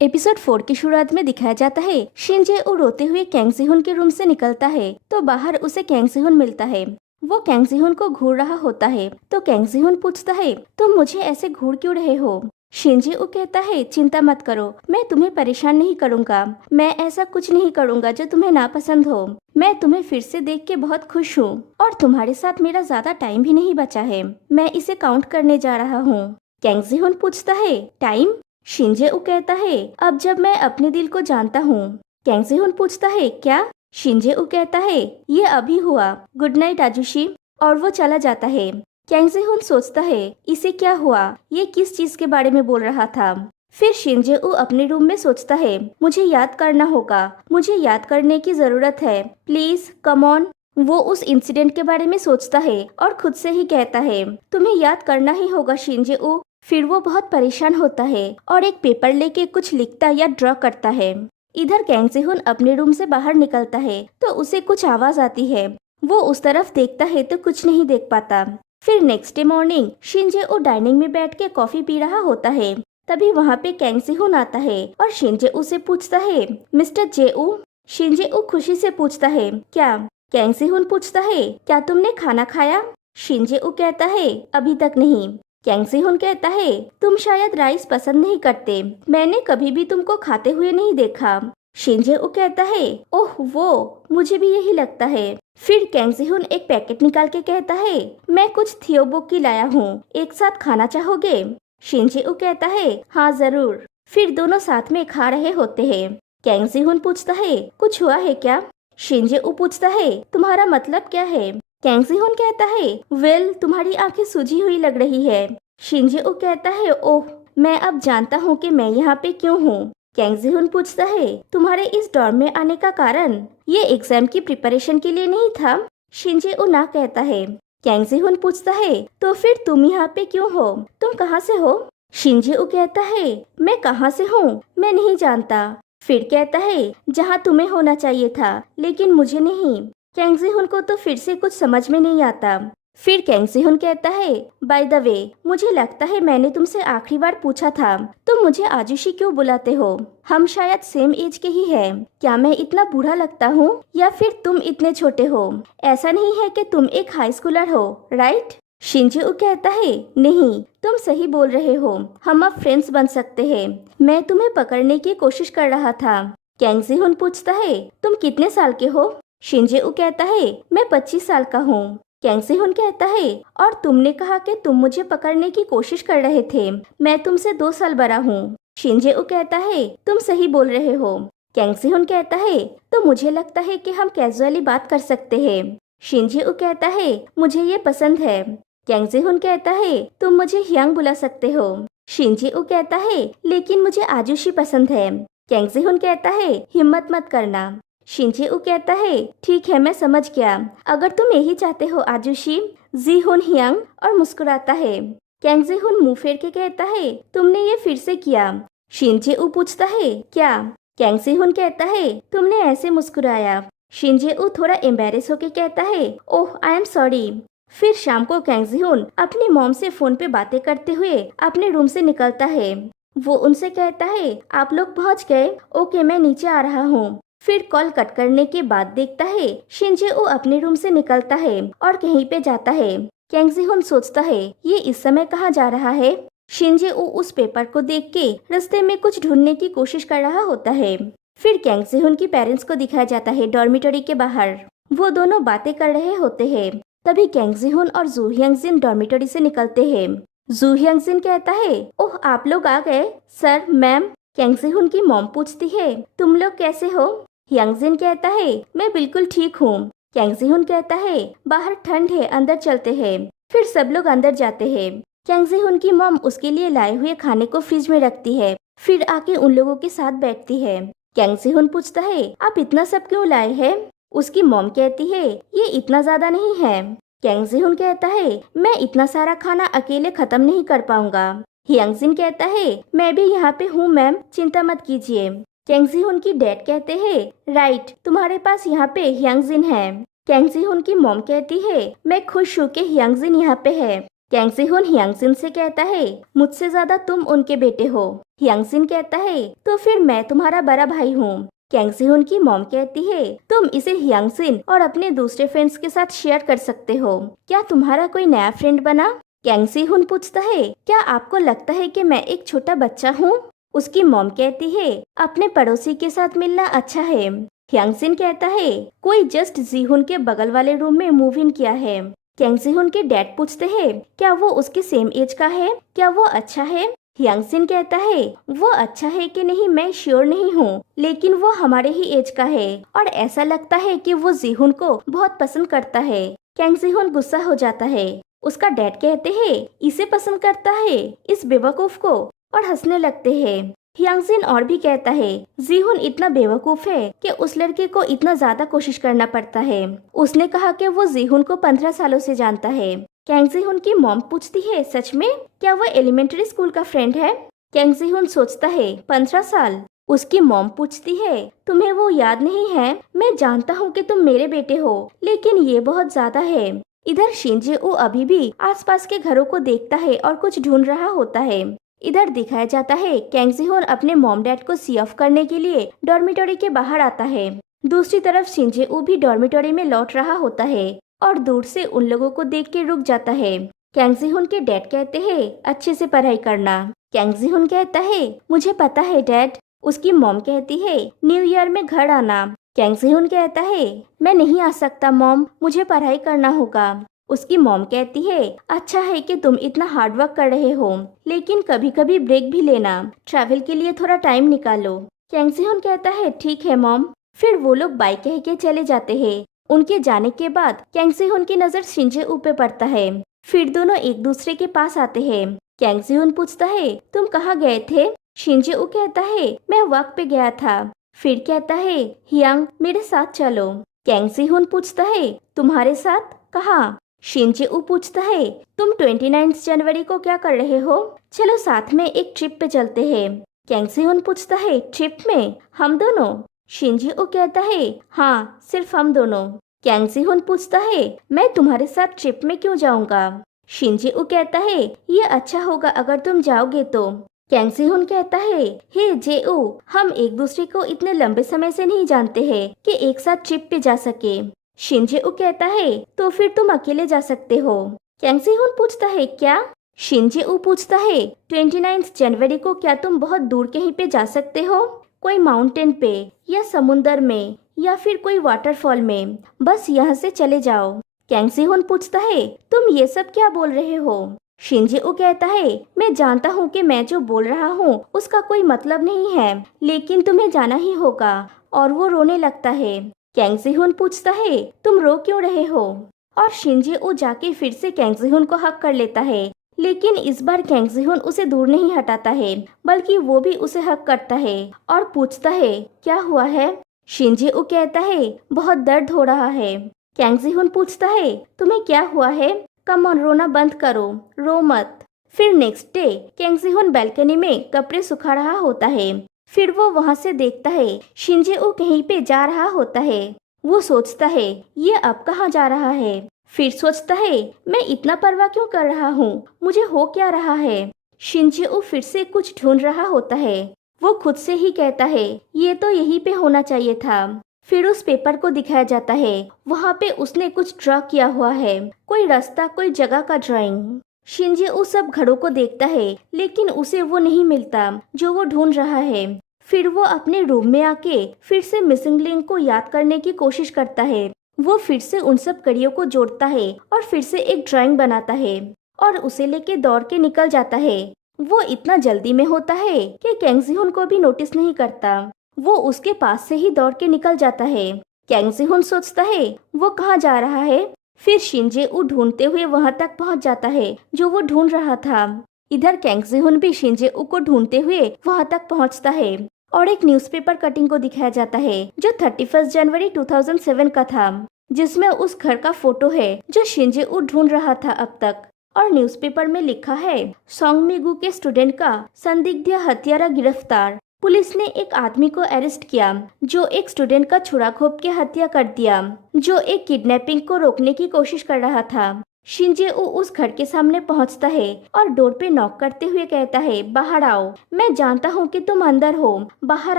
Episode 4 की शुरुआत में दिखाया जाता है शिन जे-ऊ रोते हुए कैंग जी-हुन के रूम से निकलता है तो बाहर उसे कैंग जी-हुन मिलता है। वो कैंग जी-हुन को घूर रहा होता है तो कैंग जी-हुन पूछता है तुम मुझे ऐसे घूर क्यों रहे हो। शिन जे-ऊ कहता है चिंता मत करो, मैं तुम्हें परेशान नहीं करूँगा। मैं ऐसा कुछ नहीं करूँगा जो तुम्हें नापसंद हो। मैं तुम्हें फिर से देख के बहुत खुश हूँ और तुम्हारे साथ मेरा ज्यादा टाइम भी नहीं बचा है। मैं इसे काउंट करने जा रहा हूँ। कैंग जी-हुन पूछता है टाइम। शिन जे-ऊ कहता है अब जब मैं अपने दिल को जानता हूँ। कैंग जी-हुन पूछता है क्या। शिन जे-ऊ कहता है ये अभी हुआ, गुड नाइट आजुशी, और वो चला जाता है। कैंग जी-हुन सोचता है इसे क्या हुआ, ये किस चीज के बारे में बोल रहा था। फिर शिन जे-ऊ अपने रूम में सोचता है मुझे याद करना होगा, मुझे याद करने की जरूरत है, प्लीज कम ऑन। वो उस इंसिडेंट के बारे में सोचता है और खुद से ही कहता है तुम्हें याद करना ही होगा शिन जे-ऊ। फिर वो बहुत परेशान होता है और एक पेपर लेके कुछ लिखता या ड्रॉ करता है। इधर कैंग जी-हुन अपने रूम से बाहर निकलता है तो उसे कुछ आवाज आती है। वो उस तरफ देखता है तो कुछ नहीं देख पाता। फिर next day morning Shin Jaewoo dining में बैठ के कॉफी पी रहा होता है। तभी वहाँ पे कैंग जी-हुन आता है और शिन जे-ऊ से पूछता है मिस्टर जे-ऊ। शिन जे-ऊ खुशी से पूछता है क्या। कैंग जी-हुन पूछता है क्या तुमने खाना खाया। शिन जे-ऊ कहता है अभी तक नहीं। कैंग जी-हुन कहता है तुम शायद राइस पसंद नहीं करते, मैंने कभी भी तुमको खाते हुए नहीं देखा। शिन जे-ऊ कहता है ओह वो मुझे भी यही लगता है। फिर कैंग जी-हुन एक पैकेट निकाल के कहता है मैं कुछ थियोबोकी लाया हूँ, एक साथ खाना चाहोगे। शिन जे-ऊ कहता है हाँ जरूर। फिर दोनों साथ में खा रहे होते हैं। कैंग जी-हुन पूछता है कुछ हुआ है क्या। शिन जे-ऊ पूछता है तुम्हारा मतलब क्या है। कैंग जी-हुन कहता है वेल तुम्हारी आंखें सूजी हुई लग रही है। शिन जे-ऊ कहता है ओह मैं अब जानता हूँ कि मैं यहाँ पे क्यों हूँ। कैंग जी-हुन पूछता है तुम्हारे इस डॉर्म में आने का कारण ये एग्जाम की प्रिपरेशन के लिए नहीं था। शिन जे-ऊ ना कहता है। कैंग जी-हुन पूछता है तो फिर तुम यहाँ पे क्यों हो, तुम कहाँ से हो। शिन जे-ऊ कहता है मैं कहाँ से हूँ मैं नहीं जानता। फिर कहता है जहाँ तुम्हें होना चाहिए था लेकिन मुझे नहीं। कैंग जी-हुन को तो फिर से कुछ समझ में नहीं आता। फिर कैंग जी-हुन कहता है बाय द वे मुझे लगता है मैंने तुमसे आखिरी बार पूछा था तुम मुझे आजुशी क्यों बुलाते हो, हम शायद सेम एज के ही हैं। क्या मैं इतना बूढ़ा लगता हूँ या फिर तुम इतने छोटे हो। ऐसा नहीं है कि तुम एक हाई स्कूलर हो राइट। शिन जे-ऊ कहता है नहीं तुम सही बोल रहे हो, हम अब फ्रेंड्स बन सकते हैं, मैं तुम्हें पकड़ने की कोशिश कर रहा था। कैंग जी-हुन पूछता है तुम कितने साल के हो। शिन जे-ऊ कहता है मैं 25 साल का हूँ। कैंग जी-हुन कहता है और तुमने कहा कि तुम मुझे पकड़ने की कोशिश कर रहे थे, मैं तुमसे 2 साल बड़ा हूँ। शिन जे-ऊ कहता है तुम सही बोल रहे हो। कैंग जी-हुन कहता है तो मुझे लगता है कि हम कैजुअली बात कर सकते हैं। शिन जे-ऊ कहता है मुझे ये पसंद है। कैंग जी-हुन कहता है तुम मुझे ह्यांग बुला सकते हो। शिन जे-ऊ कहता है लेकिन मुझे आजुशी पसंद है। कैंग जी-हुन कहता है हिम्मत मत करना। शिन जे-ऊ कहता है ठीक है मैं समझ गया, अगर तुम यही चाहते हो आजुशी। जी-हुन ह्यांग और मुस्कुराता है। कैंग जी-हुन मुंह फेर के कहता है तुमने ये फिर से किया। शिन जे-ऊ पूछता है क्या। कैंग जी-हुन कहता है तुमने ऐसे मुस्कुराया। शिन जे-ऊ थोड़ा एम्बेरेस होके कहता है ओह आई एम सॉरी। फिर शाम को कैंग जी-हुन अपनी मॉम से फोन पे बातें करते हुए अपने रूम से निकलता है। वो उनसे कहता है आप लोग पहुँच गए, ओके मैं नीचे आ रहा हूँ। फिर कॉल कट करने के बाद देखता है शिन जे-ऊ अपने रूम से निकलता है और कहीं पे जाता है। कैंग जी-हुन सोचता है ये इस समय कहाँ जा रहा है। शिन जे-ऊ उस पेपर को देख के रास्ते में कुछ ढूंढने की कोशिश कर रहा होता है। फिर कैंग जी-हुन की पेरेंट्स को दिखाया जाता है डॉर्मिटरी के बाहर। वो दोनों बातें कर रहे होते हैं। तभी कैंग जी-हुन और जू ह्यंग-जिन डॉर्मिटरी से निकलते हैं। जू ह्यंग-जिन कहता है ओह आप लोग आ गए सर मैम। कैंग जी-हुन की मॉम पूछती है तुम लोग कैसे हो। ह्यंग-जिन कहता है मैं बिल्कुल ठीक हूँ। कैंग जी-हुन कहता है बाहर ठंड है अंदर चलते हैं। फिर सब लोग अंदर जाते हैं। कैंग जी-हुन की मॉम उसके लिए लाए हुए खाने को फ्रिज में रखती है, फिर आके उन लोगों के साथ बैठती है। कैंग जी-हुन पूछता है आप इतना सब क्यों लाए हैं। उसकी मॉम कहती है ये इतना ज्यादा नहीं है। कैंग जी-हुन कहता है मैं इतना सारा खाना अकेले खत्म नहीं कर पाऊंगा। ह्यंग-जिन कहता है मैं भी यहाँ पे हूँ मैम, चिंता मत कीजिए। कैंग जी-हुन की डैड कहते हैं राइट तुम्हारे पास यहाँ पे ह्यंग-जिन है। कैंग जी-हुन की मॉम कहती है मैं खुश हूँ कि ह्यंग-जिन यहाँ पे है। कैंग जी-हुन ह्यंग-जिन से कहता है मुझसे ज्यादा तुम उनके बेटे हो। ह्यांगसिन कहता है तो फिर मैं तुम्हारा बड़ा भाई हूँ। कैंग सेहुन की मॉम कहती है तुम इसे ह्यांगसिन और अपने दूसरे फ्रेंड्स के साथ शेयर कर सकते हो। क्या तुम्हारा कोई नया फ्रेंड बना? कैंग सेहुन पूछता है क्या आपको लगता है कि मैं एक छोटा बच्चा हूँ? उसकी मॉम कहती है अपने पड़ोसी के साथ मिलना अच्छा है। ह्यांगसिन कहता है कोई जस्ट जीहुन के बगल वाले रूम में मूव इन किया है। कैंग सेहुन के डैड पूछते हैं क्या वो उसके सेम एज का है, क्या वो अच्छा है? ह्यांगसिन कहता है वो अच्छा है कि नहीं मैं श्योर नहीं हूँ, लेकिन वो हमारे ही एज का है और ऐसा लगता है कि वो जीहुन को बहुत पसंद करता है। कैंग सेहुन गुस्सा हो जाता है। उसका डैड कहते हैं इसे पसंद करता है, इस बेवकूफ को, और हंसने लगते हैं। ह्यांगसिन और भी कहता है जीहुन इतना बेवकूफ है कि उस लड़के को इतना ज्यादा कोशिश करना पड़ता है। उसने कहा कि वो जीहुन को 15 सालों से जानता है। कैंग सेहुन की मॉम पूछती है सच में क्या वो एलिमेंट्री स्कूल का फ्रेंड है? कैंग सेहुन सोचता है 15 साल। उसकी मॉम पूछती है तुम्हें वो याद नहीं है? मैं जानता हूँ कि तुम मेरे बेटे हो, लेकिन ये बहुत ज्यादा है। इधर शिनजे-ओ अभी भी आसपास के घरों को देखता है और कुछ ढूंढ रहा होता है। इधर दिखाया जाता है कैंग सेहुन अपने मॉम डैड को सी ऑफ करने के लिए डॉर्मिटोरी के बाहर आता है। दूसरी तरफ शिनजे-ओ भी डॉर्मिटोरी में लौट रहा होता है और दूर से उन लोगों को देख के रुक जाता है। कैंग सेहुन के डैड कहते हैं अच्छे से पढ़ाई करना। कैंग सेहुन कहता है मुझे पता है डैड। उसकी मॉम कहती है न्यू ईयर में घर आना। कैंग सेहुन कहता है मैं नहीं आ सकता मॉम, मुझे पढ़ाई करना होगा। उसकी मॉम कहती है अच्छा है कि तुम इतना हार्ड वर्क कर रहे हो, लेकिन कभी कभी ब्रेक भी लेना, ट्रैवल के लिए थोड़ा टाइम निकालो। कैंग सेहुन कहता है ठीक है मॉम। फिर वो लोग बाय कह के चले जाते हैं। उनके जाने के बाद कैंग सेहुन की नजर शिनजे-ओ पे पड़ता है। फिर दोनों एक दूसरे के पास आते हैं। कैंग सेहुन पूछता है तुम कहाँ गए थे? शिनजे-ओ कहता है मैं वॉक पे गया था। फिर कहता है ह्यांग मेरे साथ चलो। कैंग सेहुन पूछता है तुम्हारे साथ कहाँ? शिनजे-ओ पूछता है तुम 29 जनवरी को क्या कर रहे हो? चलो साथ में एक ट्रिप पे चलते हैं। कैंग सेहुन पूछता है ट्रिप में हम दोनों? शिनजे-ओ कहता है हाँ सिर्फ हम दोनों। कैंग सेहुन पूछता है मैं तुम्हारे साथ ट्रिप में क्यों जाऊंगा? शिनजे-ओ कहता है ये अच्छा होगा अगर तुम जाओगे तो। कैंग सेहुन कहता है हे जे-ओ हम एक दूसरे को इतने लंबे समय से नहीं जानते हैं कि एक साथ ट्रिप पे जा सके। शिनजे-ओ कहता है तो फिर तुम अकेले जा सकते हो। कैंग सेहुन पूछता है क्या? शिनजे-ओ पूछता है 29 जनवरी को क्या तुम बहुत दूर कहीं पे जा सकते हो? कोई माउंटेन पे या समुंदर में या फिर कोई वाटरफॉल में, बस यहाँ से चले जाओ। कैंग सेहुन पूछता है तुम ये सब क्या बोल रहे हो? शिनजे-ओ कहता है मैं जानता हूँ कि मैं जो बोल रहा हूँ उसका कोई मतलब नहीं है, लेकिन तुम्हें जाना ही होगा। और वो रोने लगता है। कैंग सेहुन पूछता है तुम रो क्यों रहे हो? और शिनजे-ओ जाके फिर से कैंग सेहुन को हक कर लेता है, लेकिन इस बार कैंग सेहुन उसे दूर नहीं हटाता है, बल्कि वो भी उसे हक करता है और पूछता है क्या हुआ है? शिनजे-ओ कहता है बहुत दर्द हो रहा है। कैंग सेहुन पूछता है तुम्हें क्या हुआ है? कम ऑन रोना बंद करो, रो मत। फिर नेक्स्ट डे कैंग सेहुन बालकनी में कपड़े सुखा रहा होता है। फिर वो वहाँ से देखता है शिनजे-ओ कहीं पे जा रहा होता है। वो सोचता है ये अब कहाँ जा रहा है। फिर सोचता है मैं इतना परवाह क्यों कर रहा हूँ, मुझे हो क्या रहा है। शिनजे-ओ फिर से कुछ ढूंढ रहा होता है। वो खुद से ही कहता है ये तो यहीं पे होना चाहिए था। फिर उस पेपर को दिखाया जाता है। वहाँ पे उसने कुछ ड्रॉ किया हुआ है, कोई रास्ता, कोई जगह का ड्राइंग। शिनजे-ओ सब घरों को देखता है, लेकिन उसे वो नहीं मिलता जो वो ढूंढ रहा है। फिर वो अपने रूम में आके फिर से मिसिंग लिंक को याद करने की कोशिश करता है। वो फिर से उन सब कड़ियों को जोड़ता है और फिर से एक ड्राइंग बनाता है और उसे लेके दौड़ के निकल जाता है। वो इतना जल्दी में होता है कि कैंग सेहुन को भी नोटिस नहीं करता। वो उसके पास से ही दौड़ के निकल जाता है। कैंग सेहुन सोचता है वो कहाँ जा रहा है। फिर शिनजे-ओ ढूंढते हुए वहां तक पहुंच जाता है जो वो ढूंढ रहा था। इधर कैंग सेहुन भी शिनजे-ओ को ढूंढते हुए वहां तक पहुंचता है और एक न्यूज़पेपर कटिंग को दिखाया जाता है जो 31 जनवरी 2007 का था, जिसमें उस घर का फोटो है जो शिनजे-ओ ढूंढ रहा था अब तक। और न्यूज़पेपर में लिखा है सोंगमी-गु के स्टूडेंट का संदिग्ध हत्यारा गिरफ्तार। पुलिस ने एक आदमी को अरेस्ट किया जो एक स्टूडेंट का छुरा घोंप के हत्या कर दिया, जो एक किडनैपिंग को रोकने की कोशिश कर रहा था। शिनजेऊ उस घर के सामने पहुंचता है और डोर पे नॉक करते हुए कहता है, बाहर आओ, मैं जानता हूँ कि तुम अंदर हो, बाहर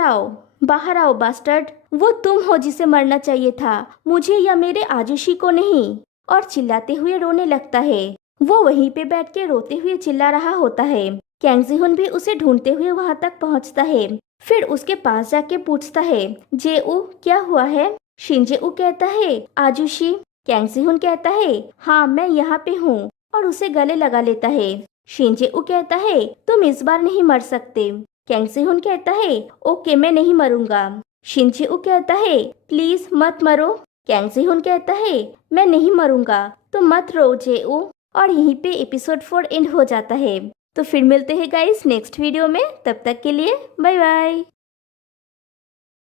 आओ, बाहर आओ बास्टर्ड। वो तुम हो जिसे मरना चाहिए था, मुझे या मेरे आजुशी को नहीं। और चिल्लाते हुए रोने लगता है। वो वहीं पे बैठ के रोते हुए चिल्ला रहा होता है। कैंग जिहुन भी उसे ढूंढते हुए वहां तक पहुंचता है। फिर उसके पास जाके पूछता है, जेऊ क्या हुआ है? शिनजेऊ कहता है, आजुशी। कैंग जिहुन कहता है, हाँ मैं यहाँ पे हूँ, और उसे गले लगा लेता है। शिनजेऊ कहता है, तुम इस बार नहीं मर सकते। कैंग जिहुन कहता है, ओके मैं नहीं मरूंगा। शिनजेऊ कहता है, प्लीज मत मरो। कैंग जिहुन कहता है, मैं नहीं मरूंगा, तो मत रो जेऊ। और यहीं पे एपिसोड 4 एंड हो जाता है। तो फिर मिलते हैं गाइस नेक्स्ट वीडियो में, तब तक के लिए बाय बाय।